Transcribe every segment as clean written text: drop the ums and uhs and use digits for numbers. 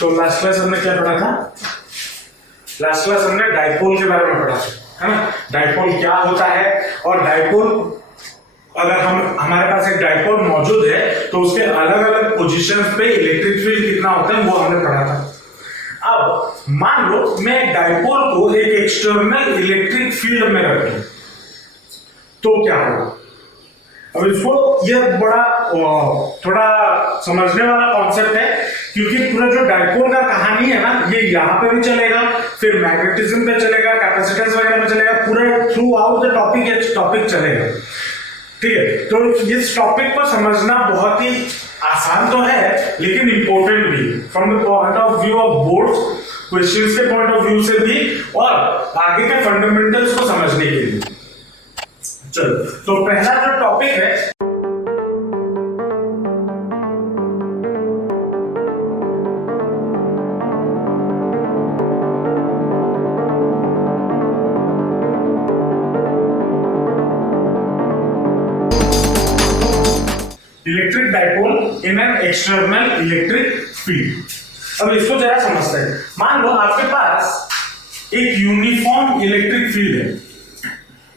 तो last class हमने क्या पढ़ा था? लास्ट क्लास हमने डाइपोल के बारे में पढ़ा है ना। डाइपोल क्या होता है और डाइपोल अगर हमारे पास एक डाइपोल मौजूद है तो उसके अलग अलग पोजीशंस पे इलेक्ट्रिक फील्ड कितना होता है वो हमने पढ़ा था। अब मान लो मैं डाइपोल को एक एक्सटर्नल इलेक्ट्रिक फील्ड में रख दूं तो क्या होगा? अब इसको यह बड़ा थोड़ा समझने वाला कॉन्सेप्ट है क्योंकि पूरा जो डाइपोल का कहानी है ना ये यहाँ पे भी चलेगा, फिर मैग्नेटिज्म पे चलेगा, कैपेसिटेंस वगैरह में चलेगा, पूरा थ्रू आउट द टॉपिक ये टॉपिक चलेगा। ठीक है, तो इस टॉपिक को समझना बहुत ही आसान तो है लेकिन इंपॉर्टेंट भी from the point of view of boards, questions के पॉइंट ऑफ व्यू से भी और आगे के फंडामेंटल्स को समझने के लिए। चलो, तो पहला जो टॉपिक है electric dipole in an external electric field. अब इसको जरा समझते हैं। मान लो आपके पास एक यूनिफॉर्म इलेक्ट्रिक फील्ड है।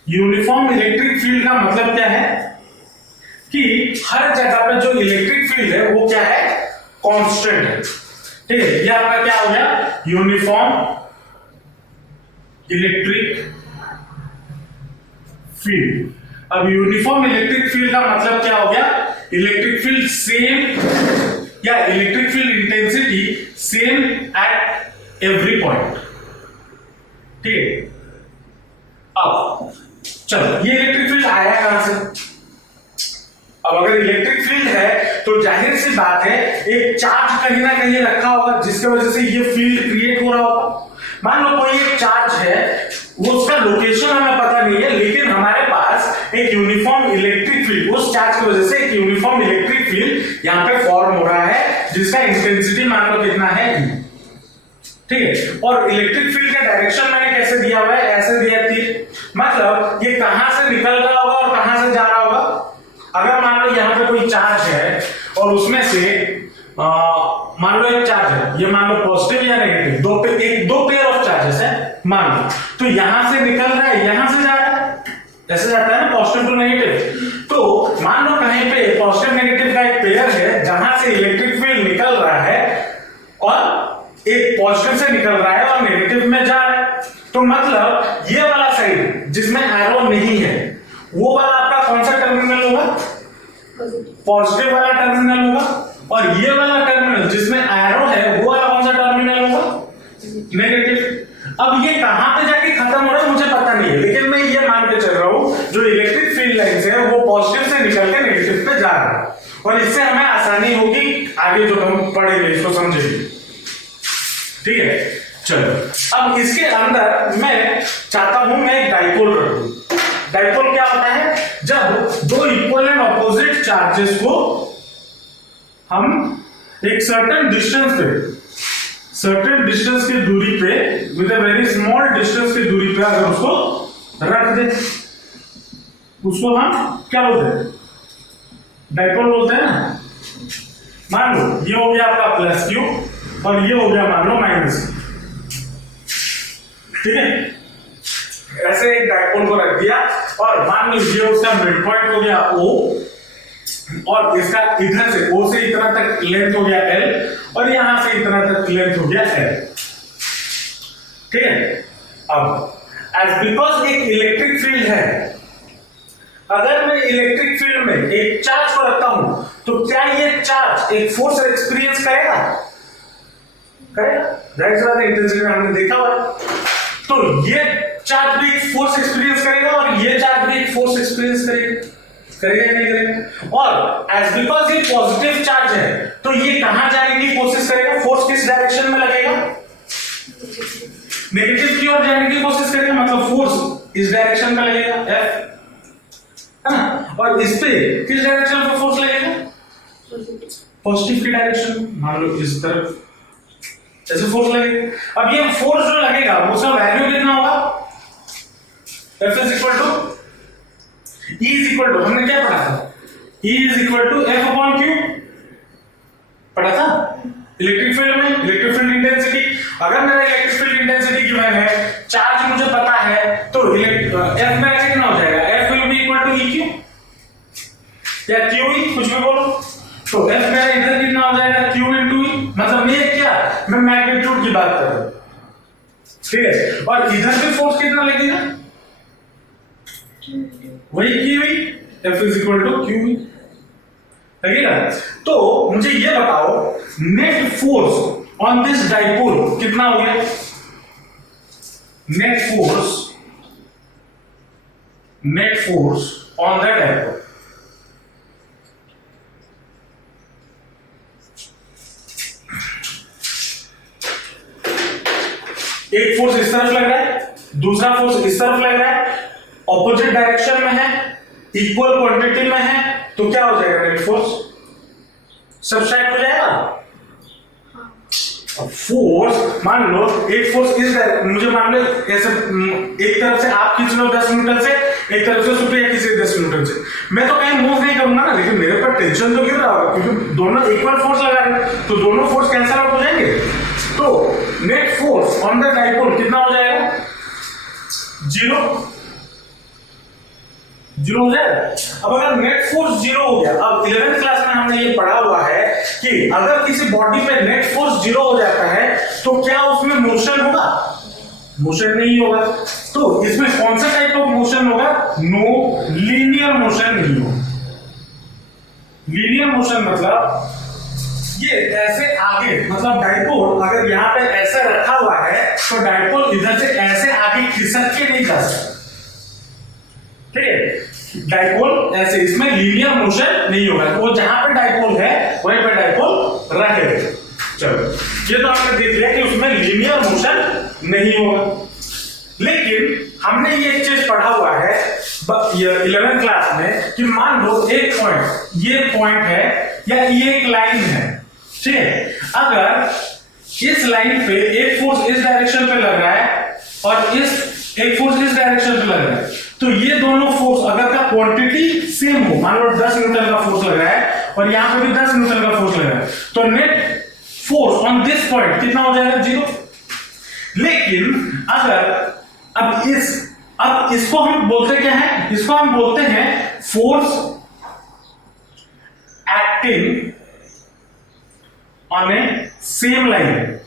यूनिफॉर्म इलेक्ट्रिक फील्ड का मतलब क्या है कि हर जगह पे जो इलेक्ट्रिक फील्ड है वो क्या है? कांस्टेंट है। ठीक है, ये आपका क्या हो गया? Uniform electric field. अब यूनिफॉर्म इलेक्ट्रिक फील्ड का मतलब क्या हो गया? इलेक्ट्रिक फील्ड सेम या electric field intensity same at every point. ठीक है, अब चलो ये इलेक्ट्रिक फील्ड आया कहां से? अब अगर इलेक्ट्रिक फील्ड है तो जाहिर सी बात है एक चार्ज कहीं ना कहीं रखा होगा जिसकी वजह से ये फील्ड क्रिएट हो रहा होगा। मान लो कोई एक चार्ज है, वो उसका लोकेशन हमें पता नहीं है लेकिन हमारे पास एक यूनिफॉर्म इलेक्ट्रिक फील्ड, उस चार्ज की वजह से एक यूनिफॉर्म इलेक्ट्रिक फील्ड यहां पे फॉर्म हो रहा है जिसका इंटेंसिटी मान लो कितना है E। ठीक है, और इलेक्ट्रिक फील्ड का डायरेक्शन मैंने कैसे दिया हुआ है? ऐसे दिया थी, मतलब ये कहां से निकल रहा होगा और कहां से जा रहा होगा। अगर मान लो यहां पे कोई चार्ज है और उसमें से मान लो एक चार्ज है, ये मान लो पॉजिटिव या नेगेटिव, दो पेयर ऑफ चार्जेस है मान लो, तो यहां से निकल रहा है, यहां से जा रहा है, ऐसे जाता है ना पॉजिटिव टू नेगेटिव। तो मान लो कहीं पे पॉजिटिव नेगेटिव का एक पेयर है जहां से इलेक्ट्रिक फील्ड निकल रहा है और एक पॉजिटिव से निकल रहा है और नेगेटिव में जा रहा है। तो मतलब ये वाला साइड जिसमें एरो नहीं है वो वाला आपका कौन सा टर्मिनल होगा? पॉजिटिव वाला टर्मिनल होगा, और ये वाला टर्मिनल जिसमें एरो है वो वाला कौन सा टर्मिनल होगा? नेगेटिव। अब ये कहां पे जाके खत्म हो रहा है मुझे पता नहीं है लेकिन मैं ये मान के चल रहा हूं जो इलेक्ट्रिक फील्ड लाइंस है वो पॉजिटिव से निकल के नेगेटिव पे जा रहा है और इससे हमें आसानी होगी आगे जो हम पढ़ेंगे इसको समझेंगे। ठीक है, चलो अब इसके अंदर मैं चाहता हूं मैं एक डाइपोल रखूं। डाइपोल क्या होता है? जब दो इक्वल एंड ऑपोजिट चार्जेस को हम एक सर्टेन डिस्टेंस की दूरी पे with a very small distance की दूरी पे अगर उसको रख दे उसको हम क्या बोलते हैं? डाइपोल बोलते हैं ना। मान लो ये हो गया आपका प्लस क्यू और ये हो गया मान लो माइनस। ठीक है, ऐसे एक डाइपोल को रख दिया और मान लो ये उसका मिड पॉइंट हो गया O और इसका इधर से O से इतना तक लेंथ हो गया L और यहां से इतना तक लेंथ हो गया L। ठीक है, अब एज बिकॉज एक इलेक्ट्रिक फील्ड है, अगर मैं इलेक्ट्रिक फील्ड में एक चार्ज को रखता हूं तो क्या ये चार्ज एक फोर्स एक्सपीरियंस करेगा? जाहिर सी बात है, इंटेंसिटी में हमने देखा हुआ है। तो ये चार्ज भी एक फोर्स एक्सपीरियंस करेगा और ये चार्ज भी एक फोर्स एक्सपीरियंस करेगा या नहीं करेगा? और एज बिकॉज ये पॉजिटिव चार्ज है तो ये कहां जाने की कोशिश करेगा? फोर्स किस डायरेक्शन में लगेगा? नेगेटिव की ओर जाने की कोशिश करेगा, मतलब फोर्स इस डायरेक्शन में लगेगा F, है ना? और इस पे किस डायरेक्शन में फोर्स लगेगा? पॉजिटिव की डायरेक्शन, मान लो इस तरफ ऐसे फोर्स लगेगा। अब ये फोर्स जो लगेगा उसका वैल्यू कितना होगा? F is equal to E is equal to, हमने क्या पढ़ा था? E is equal to F upon Q पढ़ा था। इलेक्ट्रिक फील्ड में इलेक्ट्रिक फील्ड इंटेंसिटी, अगर मेरा इलेक्ट्रिक फील्ड इंटेंसिटी गिवन है, चार्ज मुझे पता है, तो F मेरा कितना हो जाएगा, F will be equal to EQ या QE, कुछ भी बोलो। तो F मेरा इधर कितना हो जाएगा, Q into E, मतलब ये क्या, मैं मैग्नीट्यूड की बात कर रहा हूं, ठीक है। और इधर भी फोर्स कितना लगेगा, वही QE, F is equal to QE लगेगा। तो मुझे ये बताओ net force on this dipole कितना हो गया, net force on the dipole, एक फोर्स इस तरफ लग रहा है, दूसरा फोर्स इस तरफ लग रहा है, ऑपोजिट डायरेक्शन में है, इक्वल क्वांटिटी में है, तो क्या हो जाएगा, नेट फोर्स सब्सट्रैक्ट हो जाएगा। फोर्स मान लो एक फोर्स इस मुझे मान लो ऐसे एक तरफ से आप खींच लो 10 न्यूटन से, एक तरफ से सुप्रिया खींचे 10 न्यूटन से, मैं तो कहीं मूव नहीं करूंगा ना, लेकिन मेरे पर टेंशन तो गिर रहा होगा क्योंकि दोनों इक्वल फोर्स लगा रहे हैं, तो दोनों फोर्स कैंसिल आउट हो जाएंगे। तो net force on the dipole कितना हो जाएगा, जीरो हो जाएगा। अब अगर नेट फोर्स जीरो हो गया, अब 11th क्लास में हमने ये पढ़ा हुआ है कि अगर किसी बॉडी पे नेट फोर्स जीरो हो जाता है तो क्या उसमें मोशन होगा, मोशन नहीं होगा। तो इसमें कौन सा टाइप ऑफ मोशन होगा, नो लीनियर मोशन नहीं होगा। लीनियर मोशन मतलब ये ऐसे आगे, मतलब डाइपोल अगर यहां पे ऐसे रखा हुआ है तो डाइपोल इधर से ऐसे आगे खिसक के नहीं जा सकता, ठीक है। डाइपोल ऐसे, इसमें लीनियर मोशन नहीं होगा, तो वो जहां पे डाइपोल है वहीं पे डाइपोल रहेगा। चलो ये तो आपने देख लिया कि उसमें लीनियर मोशन नहीं होगा, लेकिन हमने ये एक चीज पढ़ा हुआ है 11th क्लास में कि मान लो एक पॉइंट, ये पॉइंट है या ये एक लाइन है, ठीक है। अगर इस लाइन पे एक फोर्स इस डायरेक्शन पे लग रहा है और एक फोर्स इस डायरेक्शन पे लग रहा है, तो ये दोनों फोर्स अगर का क्वांटिटी सेम हो, मान लो 10 न्यूटन का फोर्स लग रहा है और यहां पे भी 10 न्यूटन का फोर्स लग रहा है, तो net force on this point कितना हो जाएगा, जीरो। लेकिन अगर अब इसको हम बोलते क्या है, इसको हम बोलते हैं force acting on A same line.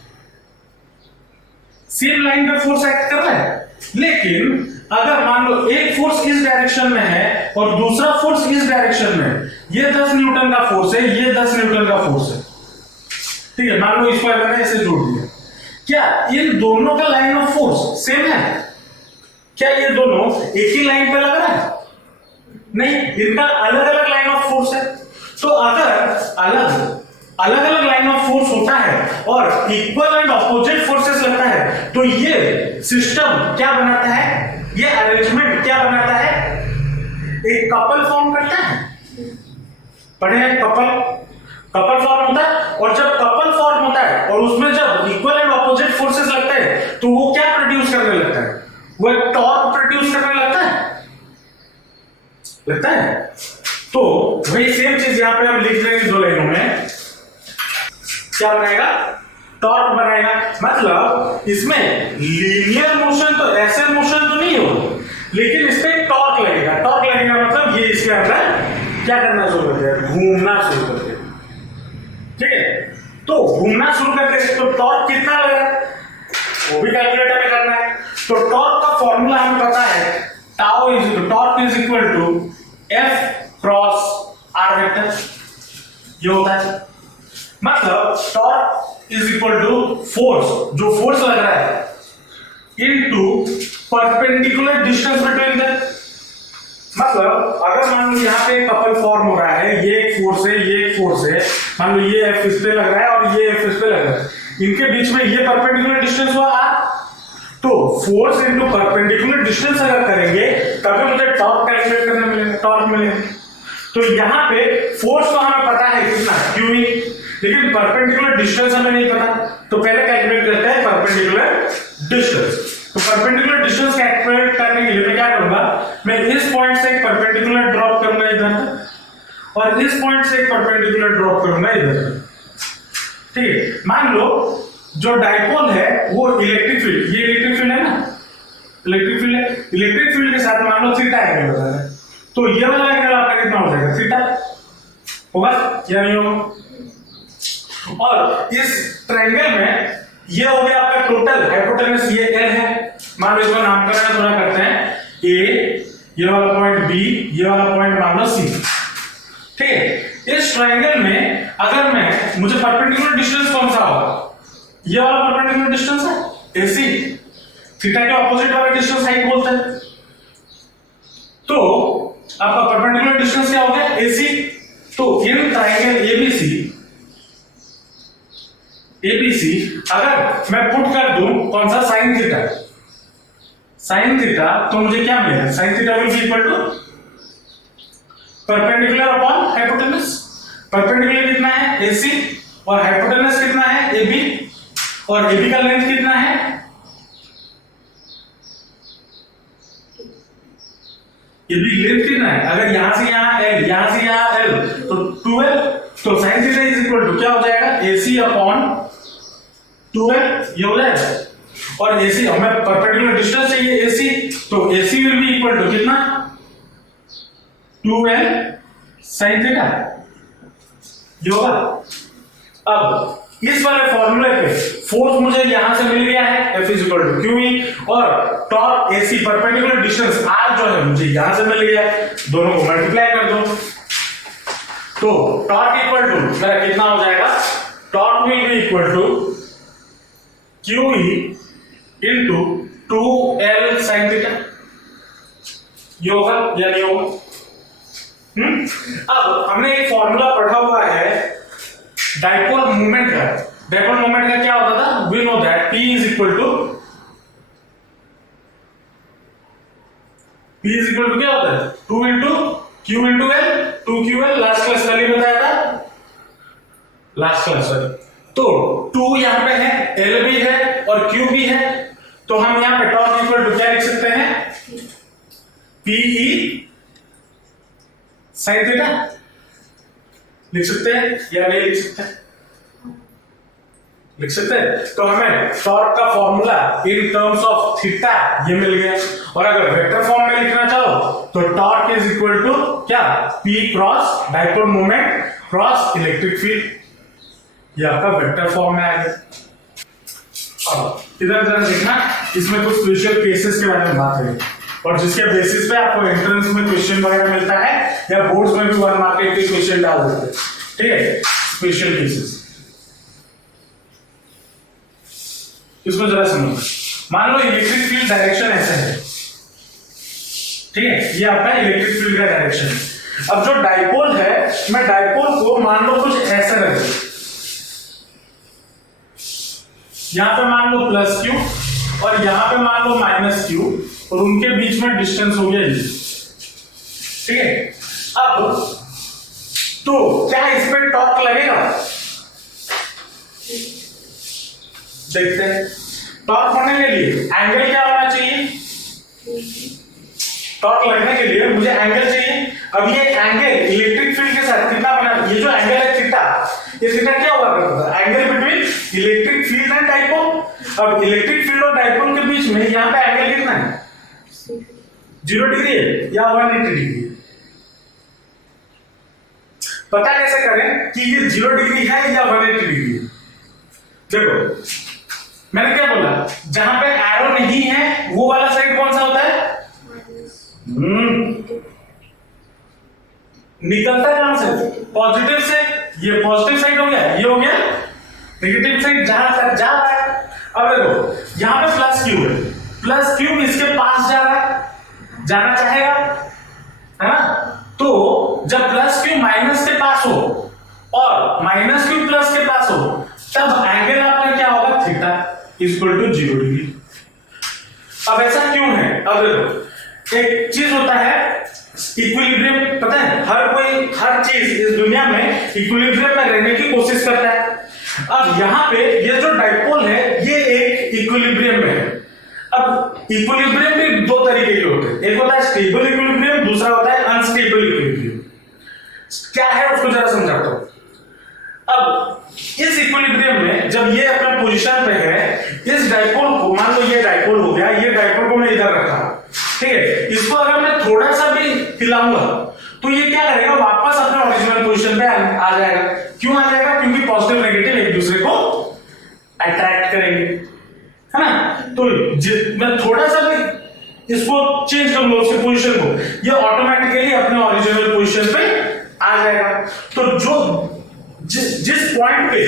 Same line पे फोर्स एक्ट कर रहा है, लेकिन अगर मान लो एक फोर्स इस डायरेक्शन में है और दूसरा फोर्स इस डायरेक्शन में है, ये 10 न्यूटन का फोर्स है, ये 10 न्यूटन का फोर्स है, ठीक है। मान लो इसको मैंने ऐसे जोड़ दिया, क्या इन दोनों का लाइन ऑफ फोर्स सेम है, क्या ये दोनों एक ही लाइन पे लग रहा है, नहीं, इनका अलग अलग लाइन ऑफ फोर्स है। तो अगर अलग अलग लाइन ऑफ फोर्स होता है और इक्वल एंड ऑपोजिट फोर्सेस लगता है, तो ये सिस्टम क्या बनाता है, ये अरेंजमेंट क्या बनाता है, एक कपल फॉर्म करता है। पढ़े हैं कपल फॉर्म होता है, और जब कपल फॉर्म होता है और उसमें जब इक्वल एंड ऑपोजिट फोर्सेस लगते हैं तो वो क्या प्रोड्यूस करने लगता है, वो एक टॉर्क प्रोड्यूस करने लगता है। तो वही सेम चीज यहां पे हम लिख देंगे 2 लाइनों में, क्या बनाएगा, टॉर्क बनाएगा। मतलब इसमें लीनियर मोशन तो ऐसे मोशन तो नहीं होगा, लेकिन इस पे टॉर्क लगेगा। टॉर्क लगेगा मतलब ये इसके अंदर क्या करना शुरू कर देगा, घूमना शुरू कर देगा, ठीक है। तो घूमना शुरू कर देगा तो टॉर्क कितना लगेगा वो भी कैलकुलेटर में करना है। तो टॉर्क का फॉर्मूला हमें पता है, torque is equal to F cross R vector, ये होता है। मतलब torque is equal to force, जो फोर्स लग रहा है, into perpendicular distance between them. मतलब अगर मान लो यहाँ पे कपल फॉर्म हो रहा है, ये एक फोर्स है, ये एक फोर्स है, मान लो ये F इस पे लग रहा है और ये F इस पे लग रहा है, इनके बीच में ये परपेंडिकुलर डिस्टेंस हुआ R, तो फोर्स इनटू परपेंडिकुलर डिस्टेंस अगर करेंगे तभी मुझे टॉर्क कैलकुलेट करने मिलेगा, टॉर्क मिलेगा। तो यहाँ पे फोर्स तो हमें पता है कितना QE, लेकिन परपेंडिकुलर डिस्टेंस हमें नहीं पता, तो पहले कैलकुलेट करते हैं परपेंडिकुलर डिस्टेंस। तो परपेंडिकुलर डिस्टेंस कैलकुलेट करने के लिए मैं क्या करूंगा, मैं इस पॉइंट से एक परपेंडिकुलर ड्रॉप करूंगा इधर और इस पॉइंट से एक परपेंडिकुलर ड्रॉप करूंगा इधर। ठीक है, मान लो जो डाइपोल है वो इलेक्ट्रिक फील्ड, ये इलेक्ट्रिक फील्ड है ना, इलेक्ट्रिक फील्ड है, इलेक्ट्रिक फील्ड के साथ मान लो थीटा एंगल होता है, तो ये वाला एंगल आपका कितना हो जाएगा, थीटा होगा या नहीं होगा। और इस ट्रायंगल में ये हो गया आपका टोटल हाइपोटेनस, ये एल है, मान लो इसका नामकरण थोड़ा करते हैं, ए, ये वाला पॉइंट बी, ये वाला पॉइंट मान लो सी, ठीक है। इस ट्रायंगल में अगर मैं, मुझे परपेंडिकुलर डिस्टेंस कौन सा होगा, ये वाला परपेंडिकुलर डिस्टेंस है एसी, थीटा के ऑपोजिट वाला डिस्टेंस हाइट बोलते हैं, तो आपका परपेंडिकुलर डिस्टेंस क्या हो गया, एसी। तो इन ट्रायंगल एबीसी अगर मैं पुट कर दूं कौन सा, साइन थीटा, साइन थीटा, तो मुझे क्या मिलेगा, sine theta will be equal to perpendicular upon hypotenuse. Perpendicular कितना है, एसी, और हाइपोटेनस कितना है, एबी, और एबी का लेंथ कितना है, एबी लेंथ कितना है, अगर यहां से यहां एल, यहां से यहां एल, तो 12, तो sin theta is equal to क्या हो जाएगा, AC अपॉन 12, ये हो जाएगा। और AC हमें परपेंडिकुलर डिस्टेंस चाहिए AC, तो AC will be equal to कितना, 2L sin थीटा, ये होगा। अब इस वाले फॉर्मूले पे फोर्स मुझे यहां से मिल गया है, F is equal to QE, और torque AC perpendicular distance R जो है मुझे यहां से मिल गया है, दोनों को मल्टीप्लाई कर दो, तो टॉर्क इक्वल टू मेरा कितना हो जाएगा, torque will be equal to QE into 2L sin theta, ये होगा या नहीं होगा। अब हमने एक फॉर्मूला पढ़ा हुआ है डाइपोल मोमेंट का, डाइपोल मोमेंट का क्या होता था, we know that P is equal to क्या होता है, 2 into Q into L, 2QL, last class कल ही बताया था, लास्ट क्लास सर। तो 2 यहां पे है, L भी है और Q भी है, तो हम यहां पे टॉर्क इक्वल टू क्या लिख सकते हैं, PE sin थीटा लिख सकते हैं या नहीं लिख सकते, लिख सकते हैं। तो हमें टॉर्क का formula in terms of theta ये मिल गया, और अगर वेक्टर फॉर्म में लिखना चाहो तो टॉर्क इज इक्वल टू क्या, P cross dipole moment cross electric field, ये आपका वेक्टर फॉर्म में आ गया। अब इधर जरा देखना, इसमें कुछ स्पेशल केसेस के बारे में बात करें, और जिसके बेसिस पे आपको एंट्रेंस में क्वेश्चन वगैरह मिलता है, या बोर्ड्स में भी 1 मार्क के क्वेश्चन डाल देते हैं, ठीक है, स्पेशल केसेस। इसको जरा समझो, मान लो इलेक्ट्रिक फील्ड डायरेक्शन ऐसा है, ठीक है, ये आपका इलेक्ट्रिक फील्ड का डायरेक्शन है। अब जो डाइपोल है, मैं डाइपोल को मान लो कुछ ऐसा रख दूं, यहां पे मान लो प्लस क्यू और यहां पे मान लो माइनस क्यू, और उनके बीच में डिस्टेंस हो गया ये, ठीक है। अब तो क्या इस पे टॉर्क लगेगा, देखते हैं। टॉर्क होने के लिए एंगल क्या होना चाहिए, टॉर्क लगने के लिए मुझे एंगल चाहिए। अब ये एंगल इलेक्ट्रिक फील्ड के साथ कितना बना, ये जो एंगल है थीटा, ये थीटा क्या हुआ करता था, angle between electric field and dipole. अब इलेक्ट्रिक फील्ड और डाइपोल के बीच में यहां पे एंगल कितना है, 0 डिग्री है या 180 डिग्री है। पता कैसे करें कि ये 0 डिग्री है या 180 डिग्री है, देखो मैंने क्या बोला, जहां पे एरो नहीं है वो वाला साइड कौन सा होता है, निकलता कहां से, पॉजिटिव से, ये पॉजिटिव साइड हो गया, ये हो गया नेगेटिव साइड, जहां तक जा रहा है। अब देखो यहां पे प्लस क्यू है, प्लस क्यू इसके पास जा रहा है, जाना चाहेगा, है ना, तो जब प्लस क्यू माइनस के पास हो और माइनस क्यू प्लस के पास हो, तब एंगल आपका क्या होगा, थीटा इक्वल टू 0 डिग्री। अब ऐसा क्यों है, अब देखो एक चीज होता है इक्विलिब्रियम, पता है हर चीज इस दुनिया में इक्विलिब्रियम में रहने की कोशिश करता है। अब यहाँ पे ये जो डाइपोल है ये एक इक्विलिब्रियम में है। अब इक्विलिब्रियम भी 2 तरीके के होते हैं, एक होता है स्टेबल इक्विलिब्रियम, दूसरा होता है अनस्टेबल इक्विलिब्रियम। क्या है उसको जरा समझाता हूं। अब इस इक्विलिब्रियम पे है, इस डाइपोल को मान लो ये डाइपोल हो गया, ये डाइपोल को मैं इधर रखा, ठीक है, इसको अगर मैं थोड़ा सा भी हिलाऊंगा तो ये क्या करेगा, वापस अपने ओरिजिनल पोजीशन पे आ जाएगा। क्यों आ जाएगा? क्योंकि पॉजिटिव नेगेटिव एक दूसरे को अट्रैक्ट करेंगे, है ना। तो मैं थोड़ा सा भी इसको चेंज कर लो, उसकी पोजीशन को, ये ऑटोमेटिकली अपने ओरिजिनल पोजीशन पे आ जाएगा। तो जिस पॉइंट पे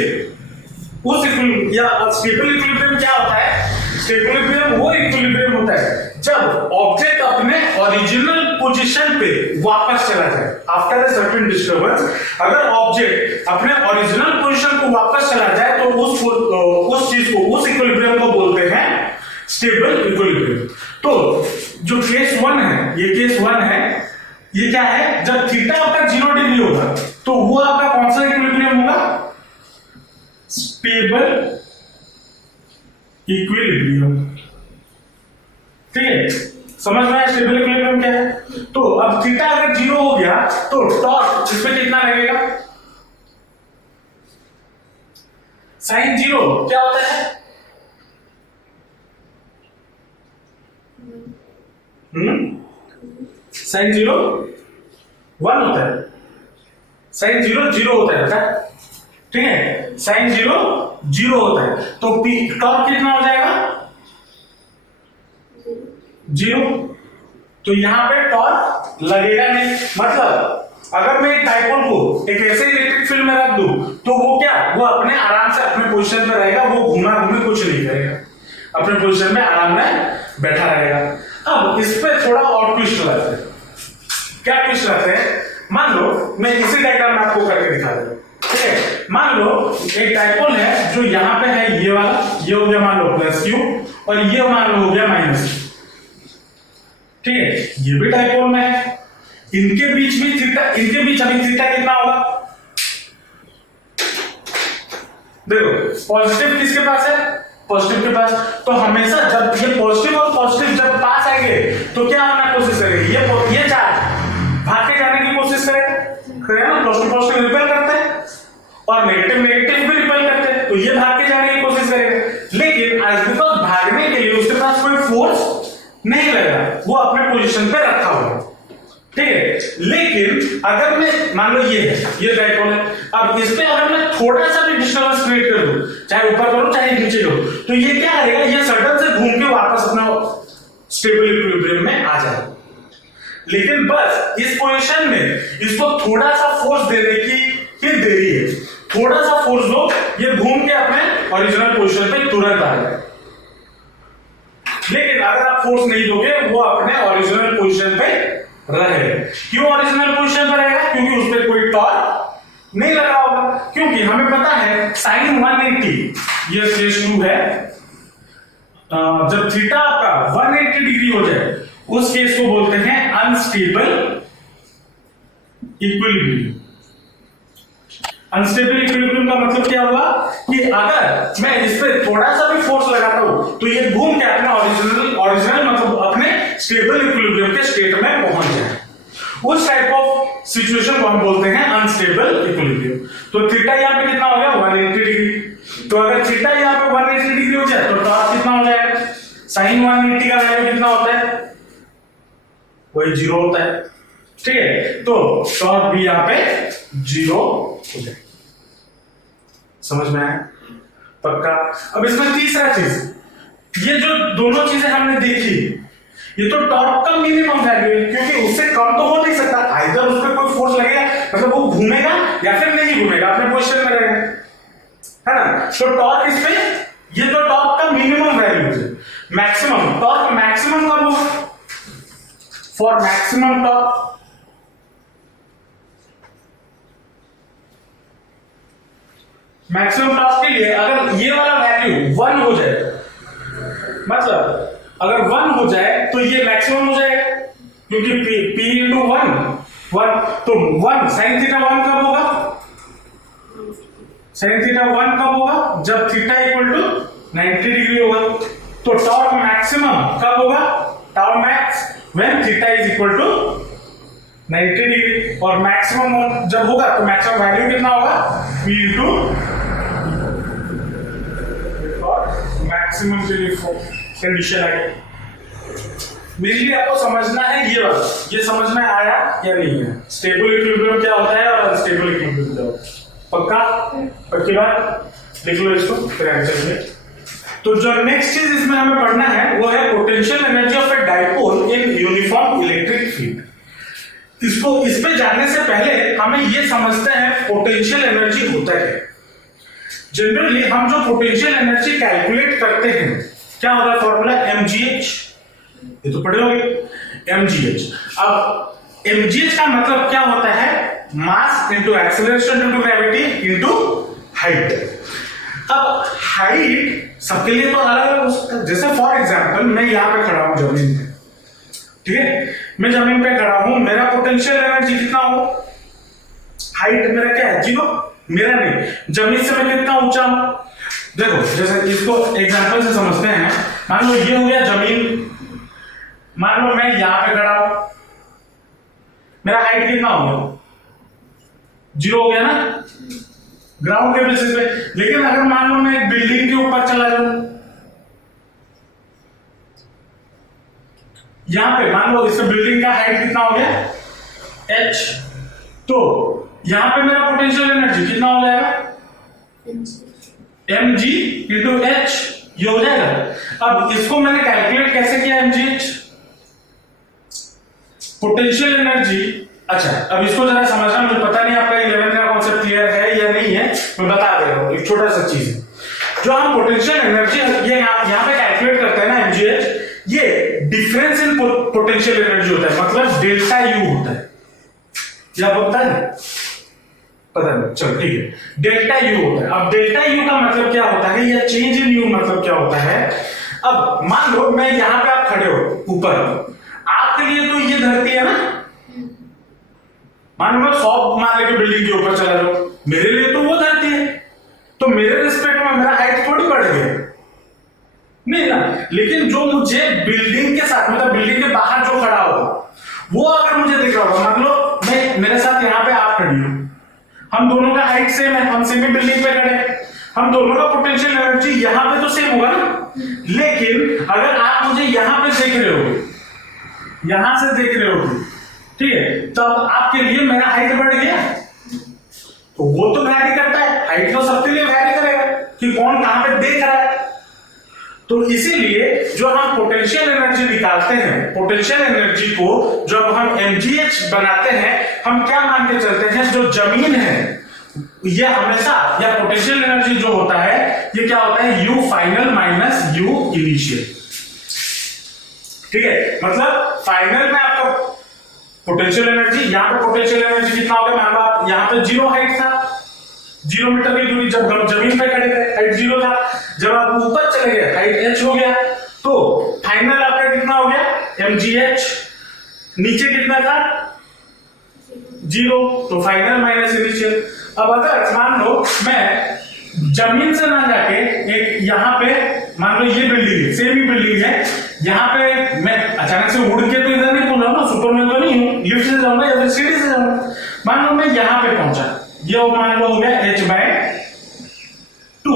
उस या स्टेबल इक्विलिब्रियम क्या होता है, स्टेबल इक्विलिब्रियम वो इक्विलिब्रियम होता है जब ऑब्जेक्ट अपने ओरिजिनल पोजीशन पे वापस चला जाए। आफ्टर अ सर्टेन डिस्टर्बेंस अगर ऑब्जेक्ट अपने ओरिजिनल पोजीशन को वापस चला जाए तो उस चीज को, उस इक्विलिब्रियम को बोलते हैं स्टेबल इक्विलिब्रियम। तो जो केस 1 है, ये केस 1 है, ये क्या है, जब थीटा आपका 0 डिग्री होगा तो वो आपका कौन सा इक्विलिब्रियम होगा, स्टेबल इक्विलिब्रियम। ठीक है, समझ में आया स्टेबल इक्विलिब्रियम क्या है। तो अब थीटा अगर 0 हो गया तो टॉर्क इसमें कितना लगेगा, साइन 0 क्या होता है, साइन 0 1 होता है, साइन 0 0 होता है, ठीक है, साइन 0 0 होता है। तो टॉर्क कितना हो जाएगा, 0। तो यहां पे टॉर्क लगेगा नहीं। मतलब अगर मैं एक डाइपोल को एक ऐसे इलेक्ट्रिक फील्ड में रख दूं तो वो क्या, वो अपने आराम से अपने पोजीशन पे रहेगा, वो घूमा घूमे कुछ नहीं करेगा, अपने पोजीशन में आराम में बैठा रहेगा। अब इस पे थोड़ा और ट्विस्ट लाते हैं। क्या ट्विस्ट लाते हैं, मान लो मैं इसी डायग्राम में आपको करके दिखा देता हूं, ठीक है। मान लो एक डाइपोल है जो यहां पे है, ये वाला, ये हो गया मान लो +q और ये मान लो हो गया -q, ठीक है, ये भी डाइपोल में है, इनके बीच भी थीटा, इनके बीच अभी थीटा कितना होगा, देखो पॉजिटिव किसके पास है, पॉजिटिव के पास। तो हमेशा जब ये पॉजिटिव और पॉजिटिव जब पास आएंगे तो क्या होना कोशिश करेगी, ये चार्ज भाग के जाने की कोशिश करेगा ना, पॉजिटिव रिपेल करते हैं और नेगेटिव भी रिपेल करते हैं, तो ये भाग के जाने की कोशिश करेगा। लेकिन आज बिकॉज भागने के लिए उसके पास कोई फोर्स नहीं लग रहा, वो अपने पोजीशन पे रखा हुआ, ठीक है। लेकिन अगर मैं मान लो ये डाइपोल है, अब इस पे अगर मैं थोड़ा सा भी डिस्टर्बेंस क्रिएट कर दूं, चाहे ऊपर करूं चाहे नीचे करूं, तो ये क्या करेगा, ये सडन से घूम के वापस अपना स्टेबल इक्विलिब्रियम में आ जाएगा। लेकिन बस इस पोजीशन में इसको थोड़ा सा फोर्स देने की ही देरी है, थोड़ा सा फोर्स दो, ये घूम के अपने ओरिजिनल पोजीशन पे तुरंत आ जाएगा। लेकिन अगर आप फोर्स नहीं दोगे वो अपने ओरिजिनल पोजीशन पे रहेगा। क्यों ओरिजिनल पोजीशन पे रहेगा, क्योंकि उस पर कोई टॉर्क नहीं लगा होगा। क्योंकि हमें पता है साइन 180 ये केस 2 है, जब थीटा आपका 180 डिग्री हो जाए उस केस को बोलते हैं अनस्टेबल इक्विलिब्रियम। अनस्टेबल इक्विलिब्रियम का मतलब क्या हुआ कि अगर मैं इस पे थोड़ा सा भी फोर्स लगाता हूं तो ये घूम के अपने ओरिजिनल मतलब अपने स्टेबल इक्विलिब्रियम के स्टेट में पहुंच जाए। उस टाइप ऑफ सिचुएशन को हम बोलते हैं अनस्टेबल इक्विलिब्रियम। तो थीटा यहां पे कितना हो गया 180 डिग्री। तो अगर थीटा यहां पे 180 डिग्री हो जाए तो टॉर्क कितना हो जाएगा, साइन 180 का वैल्यू कितना होता है, वही 0 होता है, ठीक है। तो टॉर्क भी यहां पे 0 हो जाए। समझ में आया पक्का। अब इसमें तीसरा चीज, ये जो दोनों चीजें हमने देखी, ये तो टॉर्क का मिनिमम वैल्यू है, क्योंकि उससे कम तो हो नहीं सकता। आइदर उस पर कोई फोर्स लगेगा, मतलब वो घूमेगा या फिर नहीं घूमेगा, अपने पोजीशन में रहेगा, है ना। तो टॉर्क इस पे, ये तो टॉर्क का मिनिमम वैल्यू है। मैक्सिमम टॉर्क मैक्सिमम कब होगा, for maximum torque maximum torque के लिए अगर ये वाला वैल्यू 1 हो जाए, मतलब अगर 1 हो जाए तो ये मैक्सिमम हो जाएगा, क्योंकि p into 1 तो 1 sin थीटा 1 कब होगा, sin थीटा 1 कब होगा, जब थीटा इक्वल टू 90 डिग्री होगा। तो टॉर्क मैक्सिमम कब होगा, tau max when theta is equal to 90 degree. और मैक्सिमम जब होगा तो मैक्सिमम वैल्यू कितना होगा, p into मैक्सिमम के लिए कंडीशन आएगी। मेनली आपको समझना है ये वाला, ये समझ में आया या नहीं है? स्टेबल इक्विलिब्रियम क्या होता है और अनस्टेबल इक्विलिब्रियम क्या होता है? पक्का? पक्की बात? लिख लो इसको फिर आंसर में। तो जो नेक्स्ट चीज इसमें हमें पढ़ना है वो है potential energy of a dipole in uniform electric field. इसको इस पे जाने से पहले हमें ये समझते हैं पोटेंशियल एनर्जी होता है। जनरली हम जो पोटेंशियल एनर्जी कैलकुलेट करते हैं क्या होता है? फॉर्मूला mgh, ये तो पढ़े होंगे mgh। अब mgh का मतलब क्या होता है? Mass into acceleration into gravity into height. अब हाइट सबके लिए तो अलग अलग हो सकता है। जैसे फॉर एग्जांपल मैं यहां पे खड़ा हूं जमीन पे, ठीक है, मैं जमीन पे खड़ा हूं, मेरा पोटेंशियल एनर्जी कितना हो? हाइट मेरा क्या है? 0। मेरा नहीं, जमीन से मैं कितना ऊंचा हूं? देखो जैसे इसको एग्जांपल से समझते हैं। मान लो ये हो गया जमीन, मान लो मैं यहां पे खड़ा हूं, मेरा हाइट कितना हो गया? 0 हो गया ना ग्राउंड के बेसिस पे। लेकिन अगर मान लो मैं एक बिल्डिंग के ऊपर चला जाऊं, यहां पे मान लो इस बिल्डिंग का हाइट कितना हो गया? h। तो यहां पे मेरा पोटेंशियल एनर्जी कितना हो जाएगा? mg इंटू h, ये हो जाएगा। अब इसको मैंने कैलकुलेट कैसे किया mgh? Potential energy. अच्छा अब इसको जरा समझना, मुझे पता नहीं आपका 11th का कॉन्सेप्ट क्लियर है या नहीं है, मैं बता दे रहा हूं। एक छोटा सा चीज है जो हम पोटेंशियल एनर्जी ये यहां पे कैलकुलेट करते हैं ना mgh, ये डिफरेंस इन पोटेंशियल एनर्जी होता है, मतलब डेल्टा यू होता है। क्या होता है? पता नहीं, चलो ठीक है, डेल्टा यू होता है। अब डेल्टा यू का मतलब क्या होता है या चेंज इन यू मतलब क्या होता है? अब मान लो मैं यहां पे आप खड़े हो ऊपर, आपके लिए तो ये धरती है ना, मान लो 100 माले की बिल्डिंग के ऊपर चला जाओ, मेरे लिए तो वो धरती है, तो मेरे रिस्पेक्ट में मेरा हाइट थोड़ी बढ़ गया नहीं ना। लेकिन जो मुझे बिल्डिंग के साथ, मतलब बिल्डिंग के बाहर जो खड़ा होगा वो अगर मुझे दिख रहा होगा, मान लो मैं मेरे साथ यहाँ पे आप खड़ी हो, हम दोनों का हाइट सेम है, हम सेम ही बिल्डिंग पे खड़े, हम दोनों का पोटेंशियल एनर्जी यहां पे तो सेम होगा ना। लेकिन अगर आप मुझे यहां पे देख रहे हो, यहां से देख रहे हो, ठीक है, तो अब आपके लिए मेरा हाइट बढ़ गया, तो वो तो वैरी करता है, हाइट तो सबके लिए वैरी करेगा कि कौन कहां पे देख रहा है। तो इसीलिए जो हम पोटेंशियल एनर्जी निकालते हैं, पोटेंशियल एनर्जी को जब हम mgh बनाते हैं, हम क्या मान के चलते हैं? जो जमीन है ये हमेशा, या पोटेंशियल एनर्जी जो होता है ये क्या होता है? u final minus u initial. ठीक है, मतलब फाइनल में आपका पोटेंशियल एनर्जी, यहां पे पोटेंशियल एनर्जी कितना होगा? मान लो आप यहां पे 0 हाइट था, 0 मीटर की दूरी, जब हम जमीन पे खड़े थे हाइट 0 था, जब आप ऊपर चले गए हाइट h हो गया, तो फाइनल आपका कितना हो गया? mgh। नीचे कितना था? 0, तो फाइनल माइनस इनिशियल। अब अगर मान लो मैं जमीन से ना जाके एक यहां पे, मान लो ये बिल्डिंग है, सेम ही बिल्डिंग है, यहां पे मैं अचानक से उड़ के तो इधर नहीं पहुंचा ना, सुपरमैन तो नहीं हूं, लिफ्ट से जाऊंगा या फिर सीढ़ी से जाऊंगा। मान लो मैं यहां पे पहुंचा, ये मान लो हो गया h/2।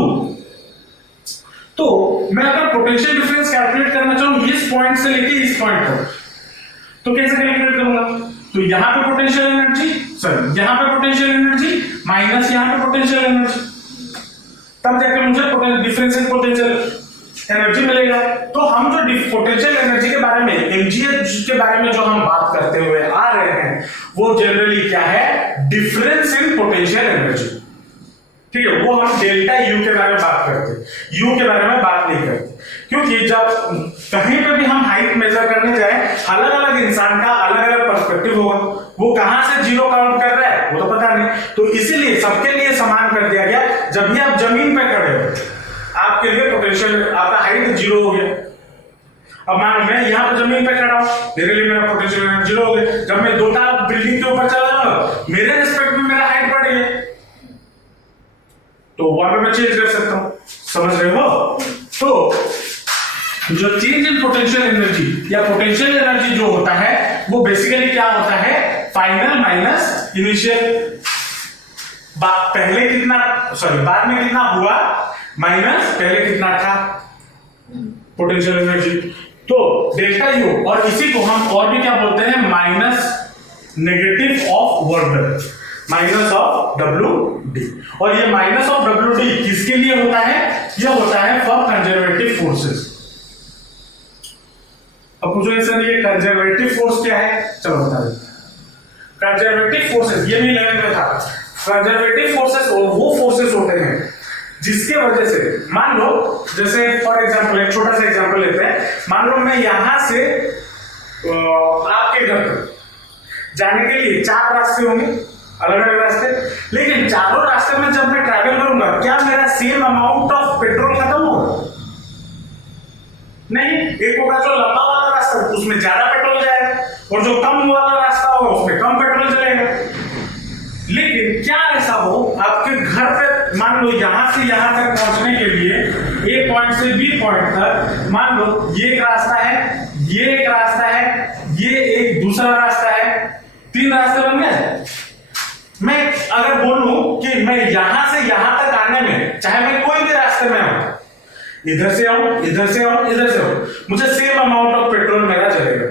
तो मैं अगर पोटेंशियल डिफरेंस कैलकुलेट करना चाहूं इस पॉइंट से लेके इस पॉइंट तक, तो कैसे कैलकुलेट करूंगा? तो यहां पे पोटेंशियल एनर्जी, सॉरी यहां पे पोटेंशियल एनर्जी माइनस यहां पे पोटेंशियल एनर्जी, तब जाकर मुझे डिफरेंस इन पोटेंशियल एनर्जी मिलेगा। तो हम जो पोटेंशियल एनर्जी के बारे में, mgh के बारे में जो हम बात करते हुए आ रहे हैं, वो जनरली क्या है? Difference in potential energy. ठीक है, वो हम डेल्टा यू के बारे में बात करते हैं, यू के बारे में बात नहीं करते, क्योंकि जब कहीं पे भी हम हाइट मेजर करने जाए, अलग अलग इंसान का अलग अलग पर्सपेक्टिव होगा, वो कहां से 0 काउंट कर रहा है वो तो पता नहीं, तो इसीलिए सबके लिए समान कर दिया गया। जब भी आप जमीन पे खड़े हो, आपके लिए पोटेंशियल, आपका हाइट 0 हो गया। अब मान मैं यहां पर जमीन पे खड़ा हूं, मेरे लिए मेरा पोटेंशियल एनर्जी 0 हो गया। जब मैं 2 बिल्डिंग के ऊपर चला जाऊंगा, मेरे रिस्पेक्ट में मेरा हाइट बढ़ गया, तो वहां पे मैं चेंज कर सकता हूं। समझ रहे हो? तो जो चेंज इन पोटेंशियल एनर्जी या पोटेंशियल एनर्जी जो होता है वो बेसिकली क्या होता है? Final minus initial. पहले कितना, सॉरी बाद में कितना हुआ माइनस पहले कितना था। Potential energy. तो डेल्टा यू, और इसी को हम और भी क्या बोलते हैं, minus negative of work done, minus of W D. और ये माइनस ऑफ डब्ल्यू डी किसके लिए होता है, यह होता है फॉर कंजर्वेटिव फोर्सेस। अब पूछो सर ये कंजर्वेटिव फोर्स क्या है, चलो बता देते हैं। कंजर्वेटिव फोर्सेस, ये भी 11 में था। कंजर्वेटिव फोर्सेस वो फोर्सेस होते हैं जिसके वजह से, मान लो जैसे फॉर एग्जांपल एक छोटा सा एग्जांपल लेते हैं, मान लो मैं यहां से आपके घर तक जाने के लिए 4 रास्ते होंगे, अलग अलग रास्ते, लेकिन चारों रास्ते में जब मैं ट्रैवल करूंगा क्या मेरा सेम अमाउंट ऑफ पेट्रोल खत्म होगा? नहीं, एक होगा जो लंबा वाला रास्ता उसमें ज्यादा पेट्रोल जाएगा, और जो कम वाला रास्ता होगा उसमें कम पेट्रोल चलेगा। लेकिन क्या ऐसा हो आपके घर पे, मान लो यहां से यहां तक पहुंचने के लिए ए पॉइंट से बी पॉइंट तक, मान लो ये एक रास्ता है, ये एक रास्ता है, ये एक दूसरा रास्ता है, 3 रास्ते बन गए। मैं अगर बोलूं कि मैं यहां से यहां तक आने में, चाहे मैं कोई भी रास्ते में आऊं, इधर से आऊं, इधर से आऊं, इधर से आऊं, मुझे सेम अमाउंट ऑफ पेट्रोल मेरा चलेगा।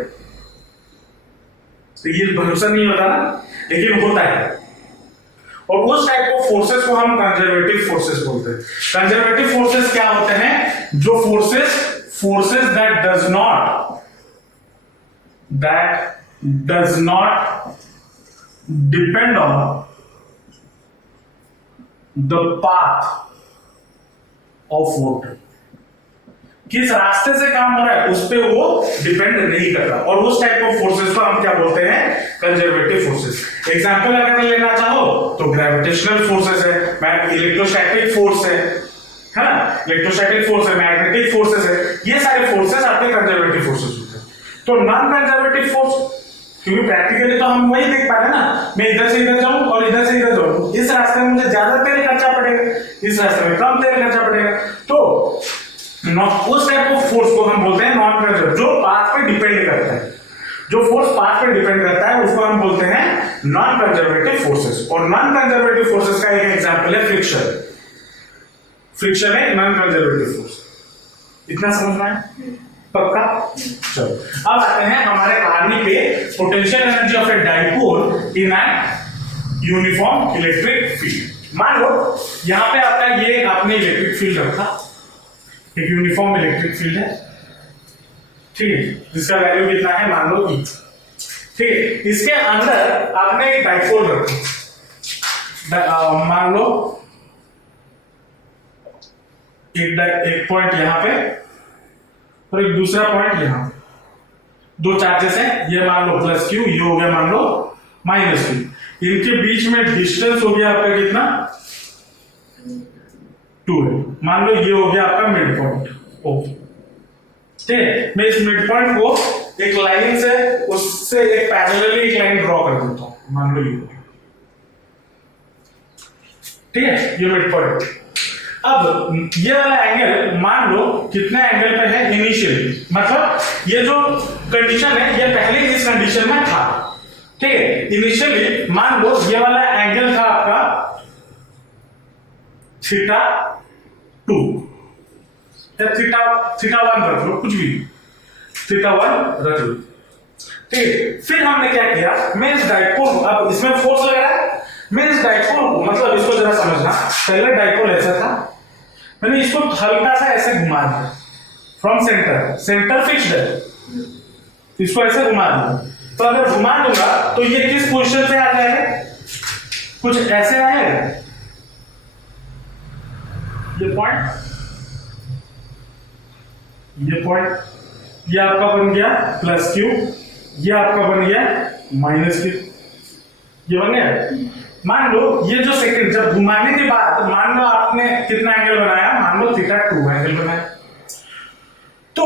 तो ये भरोसा नहीं होता ना, लेकिन होता है। और उस टाइप ऑफ फोर्सेस को हम कंजर्वेटिव फोर्सेस बोलते हैं। कंजर्वेटिव फोर्सेस क्या होते हैं, जो forces that does not depend on the path of water, किस रास्ते से काम हो रहा है उस पे वो डिपेंड नहीं करता। और उस टाइप ऑफ फोर्सेस को हम क्या बोलते हैं, कंजर्वेटिव फोर्सेस। एग्जांपल अगर लेना चाहो तो ग्रेविटेशनल फोर्सेस है, इलेक्ट्रोस्टैटिक फोर्स है, इलेक्ट्रोस्टैटिक फोर्स है, मैग्नेटिक फोर्सेस है, ये सारे फोर्सेस आपके कंजर्वेटिव फोर्सेस होते हैं। तो नॉन कंजर्वेटिव फोर्स, क्योंकि प्रैक्टिकली तो हम वही देख पा रहे हैं ना, मैं इधर से इधर जाऊं और इधर से इधर जाऊं, इस रास्ते में मुझे ज्यादा तेल खर्चा पड़ेगा, इस रास्ते में कम तेल खर्चा पड़ेगा। तो उस टाइप ऑफ फोर्स को हम बोलते हैं नॉन कंजर्वेटिव, जो पाथ पे डिपेंड करता है। जो फोर्स पाथ पे डिपेंड करता है उसको हम बोलते हैं नॉन कंजर्वेटिव फोर्सेस। और नॉन कंजर्वेटिव फोर्सेस का एक एग्जांपल है फ्रिक्शन। फ्रिक्शन है नॉन कंजर्वेटिव फोर्स। इतना समझना है पक्का? चलो अब आते हैं हमारे कहानी पे, potential energy of a dipole in an uniform electric field. मान लो यहां पे आपका ये आपने इलेक्ट्रिक फील्ड रखा, एक यूनिफॉर्म इलेक्ट्रिक फील्ड है, ठीक है, जिसका वैल्यू कितना है, मान लो E, ठीक है। इसके अंदर आपने एक डाइपोल रखा, मान लो एक पॉइंट यहां पे और एक दूसरा पॉइंट यहां। 2 चार्जेस हैं, ये मान लो प्लस Q, ये हो गया मान लो माइनस Q। इनके बीच में डिस्टेंस हो गया आपका कितना, 2 है। मान लो ये हो गया आपका मिड पॉइंट, ओके, ठीक है। मैं इस मिड पॉइंट को एक लाइन से, उससे एक पैरेलली एक लाइन ड्रॉ कर देता हूं, मान लो ये, ठीक है, ये मिड पॉइंट। अब ये वाला एंगल मान लो कितने एंगल पे है इनिशियली, मतलब ये जो कंडीशन है ये पहले इस कंडीशन में था, ठीक है। इनिशियली मान लो ये वाला एंगल था आपका θ2 या θ1 रख लो, कुछ भी θ1 रख लो, ठीक है। फिर हमने क्या किया, मैं इस डाइपोल, अब इसमें फोर्स लग रहा है, मैं इस डाइपोल को, मतलब इसको जरा समझना, पहले डाइपोल ऐसा था, मैंने इसको हल्का सा ऐसे घुमा दिया फ्रॉम सेंटर फिक्स्ड है, इसको ऐसे घुमा दिया। तो अगर घुमा दूंगा तो ये किस पोजीशन पे आ जाएगा, कुछ ऐसे आएगा, ये पॉइंट ये आपका बन गया प्लस Q, ये आपका बन गया माइनस Q, ये बन गया। मान लो ये जो सेकंड जब घुमाने के बाद, मान लो आपने कितना एंगल बनाया, मान लो θ2 एंगल बनाया, तो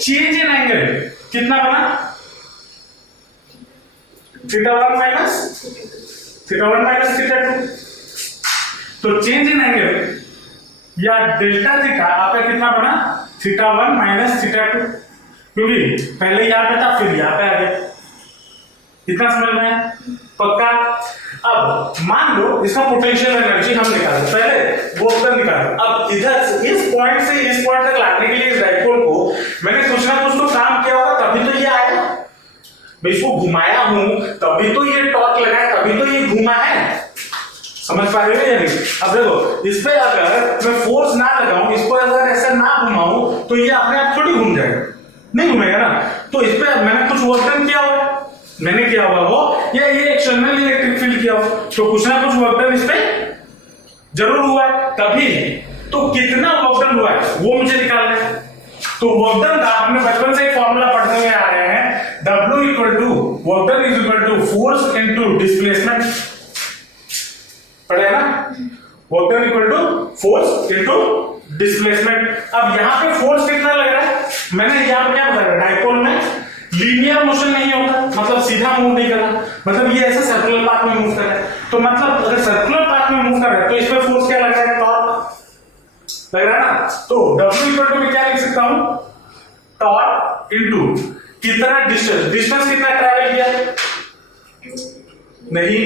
चेंज इन एंगल कितना बना, θ1 माइनस θ2। तो चेंज इन एंगल या डेल्टा थीटा आपका कितना बना, θ1 माइनस θ2, क्योंकि पहले यहां पे था फिर यहां पे आ गया। इतना समझ में आया पक्का? अब मान लो इसका पोटेंशियल एनर्जी हम निकालें, पहले वो उत्तर निकालें। अब इधर इस पॉइंट से इस पॉइंट तक लाने के लिए इस डाइपोल को हूं तभी तो ये टॉर्क लगा है, तभी तो ये घूमा है। समझ पा रहे हो या नहीं? अब देखो इस पे अगर मैं फोर्स ना लगाऊं, इसको अगर ऐसा ना घुमाऊं तो ये अपने आप थोड़ी घूम जाएगा, नहीं घूमेगा ना। तो इस पे मैंने कुछ वर्क डन किया हुआ, मैंने किया हुआ वो या ये एक्सटर्नल इलेक्ट्रिक फील्ड किया हुआ, तो कुछ ना कुछ वर्क डन इस पे जरूर हुआ है तभी। तो कितना वर्क डन हुआ है वो मुझे निकालना है। तो वर्क डन का हमने बचपन से एक फॉर्मूला पढ़ने में आ रहे हैं, W equal to work done is equal to force into displacement, पढ़े ना? Work done equal to force into displacement. अब यहां पे फोर्स कितना लग रहा है, मैंने यहां पे क्या बताया, डाइपोल में लीनियर मोशन नहीं होता, मतलब सीधा मूव नहीं करना, मतलब ये ऐसे सर्कुलर पाथ में मूव कर रहा है। तो मतलब अगर सर्कुलर पाथ में मूव कर रहा है तो इस पे फोर्स क्या लग रहा है, टॉर्क लग रहा है ना। तो W इक्वल टू मैं क्या लिख सकता हूं, टॉर्क इनटू कितना डिस्टेंस, डिस्टेंस कितना ट्रैवल किया, नहीं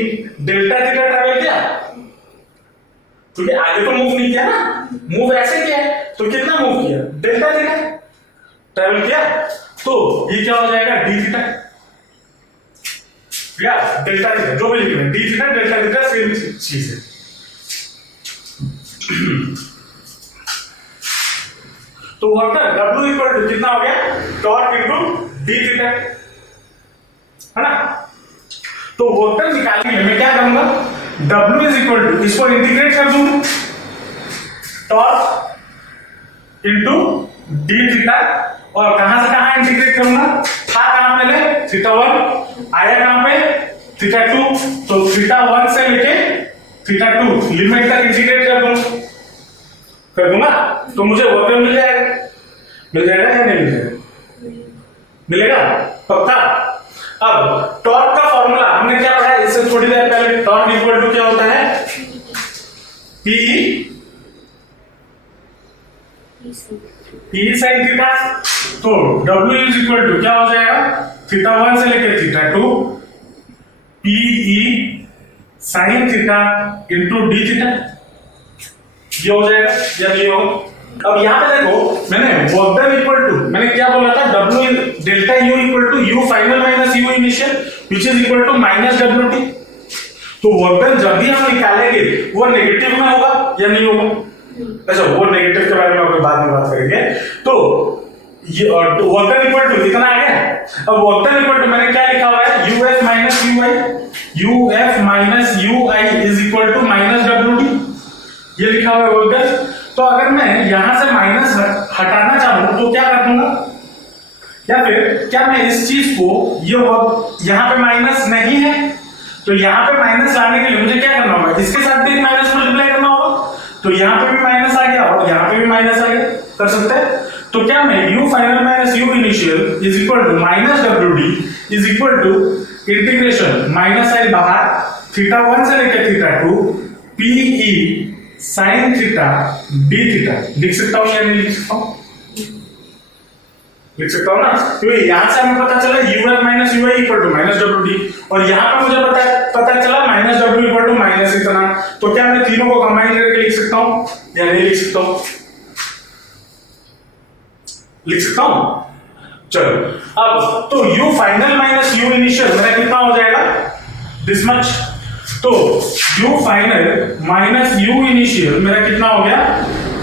डेल्टा थीटा ट्रैवल किया, क्योंकि आगे तो मूव नहीं किया ना, मूव ऐसे किया है, तो कितना मूव किया, डेल्टा थीटा ट्रैवल किया। तो ये क्या हो जाएगा, डी थीटा या डेल्टा थीटा, जो भी लिखे d theta delta theta same चीज है। तो work done W equal to कितना हो गया, टॉर्क इनटू डी थीटा, है ना। तो वर्क डन निकालने के लिए मैं क्या करूंगा, W इज इक्वल टू इसको इंटीग्रेट कर दूंगा, टॉर्क इनटू डी थीटा, और कहां से कहां इंटीग्रेट करूंगा, था कहां पहले थीटा 1, आया कहां पे थीटा 2, तो थीटा 1 से लेके थीटा 2 लिमिट तक इंटीग्रेट कर दूंगा तो मुझे वर्क डन मिल जाएगा, मिल जाएगा या नहीं मिल जाएगा, मिलेगा पक्का। अब टॉर्क का फॉर्मूला हमने क्या पढ़ा है इससे थोड़ी देर पहले, टॉर्क इक्वल टू क्या होता है, P sin थीटा। तो W इज इक्वल टू क्या हो जाएगा, थीटा 1 से लेकर theta 2 PE sin theta into D theta, ये हो जाएगा या नहीं हो। अब यहां पे देखो मैंने वर्क डन इक्वल टू, मैंने क्या बोला था, W delta U equal to U final minus U initial which is equal to minus WT। तो वर्क डन जब भी हम निकालेंगे वो नेगेटिव में होगा या नहीं होगा, अच्छा वो नेगेटिव के बारे में हम बाद में बात करेंगे। तो ये वर्क डन इक्वल टू कितना आ गया, अब वर्क डन इक्वल टू मैंने क्या लिखा हुआ है, UF minus UI, UF minus UI is equal to minus WT, ये लिखा हुआ है वर्क डन। तो अगर मैं यहां से माइनस हटाना चाहूं तो क्या कर दूंगा, या फिर क्या मैं इस चीज को, ये वर्क यहां पे माइनस नहीं है तो यहां पे माइनस लाने के लिए मुझे क्या करना होगा, इसके साथ भी माइनस मल्टीप्लाई करना होगा, तो यहां पे भी माइनस आ गया और यहां पे भी माइनस आ गया, कर सकते हैं। तो क्या मैं U final minus U initial is equal to minus WD is equal to integration minus sine बाहर थीटा 1 से लेकर theta 2 PE sin theta d theta, लिख सकता हूं या नहीं लिख सकता हूं, लिख सकता हूं ना, क्योंकि यहां से हमें पता चला UF minus UI equal to minus WD, और यहां पर मुझे पता चला minus W equal to minus इतना। तो क्या मैं तीनों को कंबाइन करके लिख सकता हूं या नहीं लिख सकता हूं, लिख सकता हूं। चलो अब तो U final minus U initial मेरा कितना हो जाएगा, दिस मच। तो U final minus U initial मेरा कितना हो गया,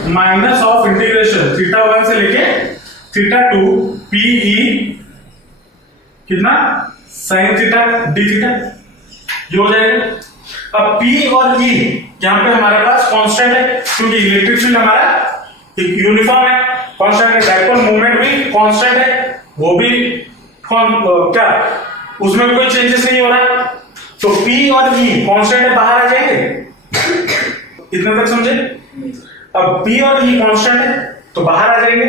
माइनस ऑफ इंटीग्रेशन थीटा 1 से लेके थीटा 2 PE कितना sin थीटा d थीटा, ये हो जाएगा। अब P और E यहां पे हमारे पास कांस्टेंट है क्योंकि इलेक्ट्रिक फील्ड हमारा एक यूनिफॉर्म है, कांस्टेंट है, डाइपोल मूवमेंट भी कांस्टेंट है, वो भी क्या उसमें कोई चेंजेस नहीं हो रहा। तो P और E कांस्टेंट है, बाहर आ जाएंगे, इतना तक समझे। अब P और E कांस्टेंट है तो बाहर आ जाएंगे,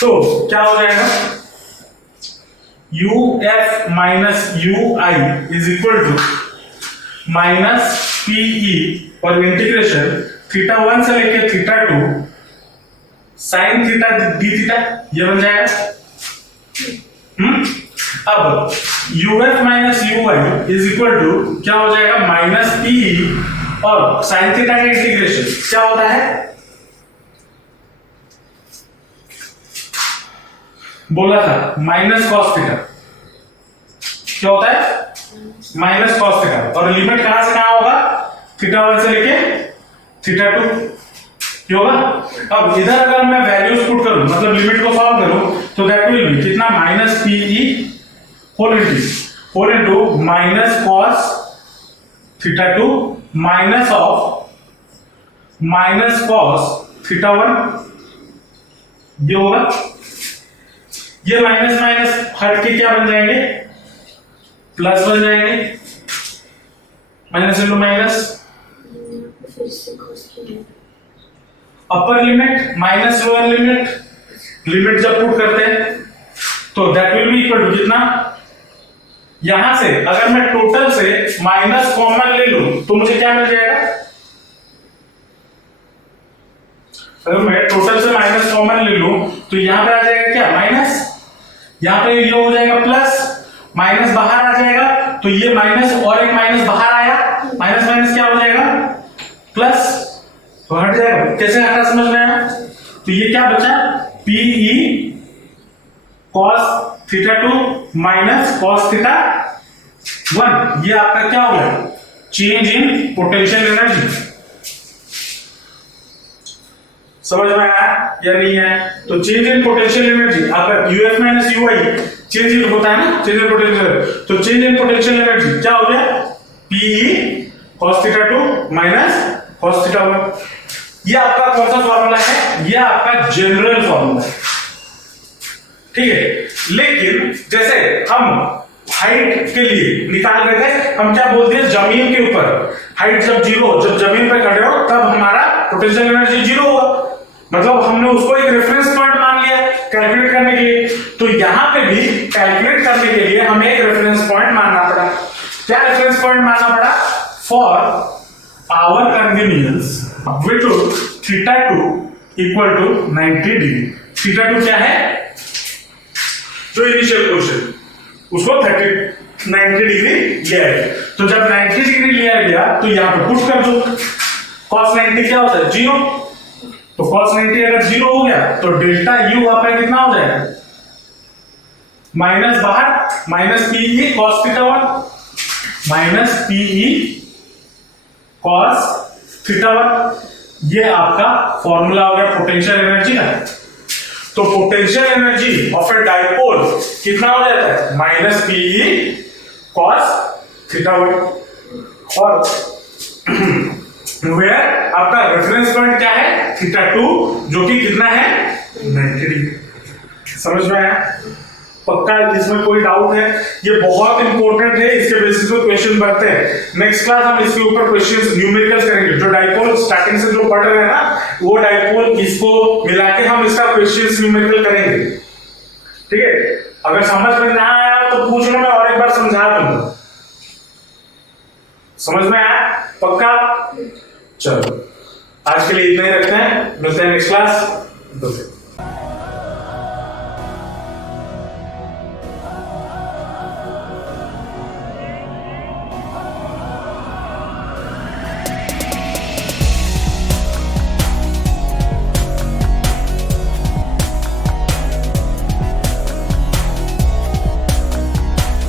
तो क्या हो जाएगा, UF minus UI is equal to minus PE और इंटीग्रेशन थीटा 1 से लेके theta 2 sin theta d theta, ये बन जाएगा। अब UF minus UI is equal to क्या हो जाएगा, माइनस PE और sin थीटा का इंटीग्रेशन क्या होता है, बोला था माइनस कॉस थीटा, क्या होता है माइनस कॉस थीटा, और लिमिट कहां से कहां होगा थीटा 1 से लेके थीटा 2 क्या होगा। अब इधर अगर मैं वैल्यूज पुट करूं मतलब लिमिट को सॉल्व करूं तो दैट विल बी कितना minus PE whole into minus cos theta 2 minus of minus cos theta 1 ये होगा। ये माइनस माइनस हट के क्या बन जाएंगे प्लस बन जाएंगे, minus into minus upper limit minus lower limit जब पुट करते हैं तो that will be equal to कितना, यहां से अगर मैं टोटल से माइनस कॉमन ले लूं तो मुझे क्या मिल जाएगा, अगर मैं टोटल से माइनस कॉमन ले लूं तो यहां पे आ जाएगा क्या माइनस, यहां पे ये हो जाएगा प्लस, माइनस बाहर आ जाएगा तो ये माइनस और एक माइनस बाहर आया, माइनस माइनस क्या हो जाएगा प्लस, तो हट जाएगा। कैसे हटा समझ में आया, तो ये क्या बचा PE cos theta 2 minus cos theta 1, ये आपका क्या हो गया चेंज इन पोटेंशियल एनर्जी। समझ में आया या नहीं है, तो चेंज इन पोटेंशियल एनर्जी अगर UF minus UI change in होता है ना, चेंज इन पोटेंशियल, तो चेंज इन पोटेंशियल एनर्जी क्या हो गया PE cos theta 2 minus cos theta 1। ये आपका कौन सा फॉर्मूला है, ये आपका जनरल फॉर्मूला है, ठीक है। लेकिन जैसे हम हाइट के लिए निकाल रहे थे, हम क्या बोलते हैं जमीन के ऊपर हाइट जब जीरो, जब जमीन पर खड़े हो तब हमारा पोटेंशियल एनर्जी जीरो होगा, मतलब हमने उसको एक रेफरेंस पॉइंट मान लिया कैलकुलेट करने के लिए। तो यहां पे भी कैलकुलेट करने के लिए हमें एक रेफरेंस पॉइंट मानना पड़ा। क्या रेफरेंस पॉइंट मानना पड़ा, for our convenience we took theta 2 equal to 90 degree. Theta 2 क्या है, जो इनिशियल क्वेश्चन उसको 90 डिग्री लिया है, तो जब 90 डिग्री लिया गया तो यहां पे पुट कर दो, cos 90 क्या होता है 0, तो cos 90 अगर 0 हो गया तो डेल्टा यू आपका कितना हो जाएगा माइनस बाहर minus PE cos theta 1 minus PE cos theta 1, ये आपका फॉर्मूला हो गया पोटेंशियल एनर्जी का। तो potential energy of a dipole कितना हो जाता है माइनस पीई कॉस थीटा 1, और वेयर आपका रेफरेंस पॉइंट क्या है थीटा 2 जो कि कितना है 90 डिग्री। समझ में आया, पक्का इसमें कोई डाउट है, ये बहुत इंपॉर्टेंट है, इसके बेसिस पे क्वेश्चन बनते हैं। नेक्स्ट क्लास हम इसके ऊपर क्वेश्चंस न्यूमेरिकल्स करेंगे, जो डाइपोल स्टार्टिंग से जो पढ़ रहे हैं ना वो डाइपोल इसको मिला के हम इसका क्वेश्चंस न्यूमेरिकल करेंगे, ठीक है। अगर समझ में ना आया तो पूछ लो, मैं और एक बार समझा दूंगा। समझ में आया पक्का, चलो आज के लिए इतना ही रखते हैं, मिलते हैं नेक्स्ट क्लास।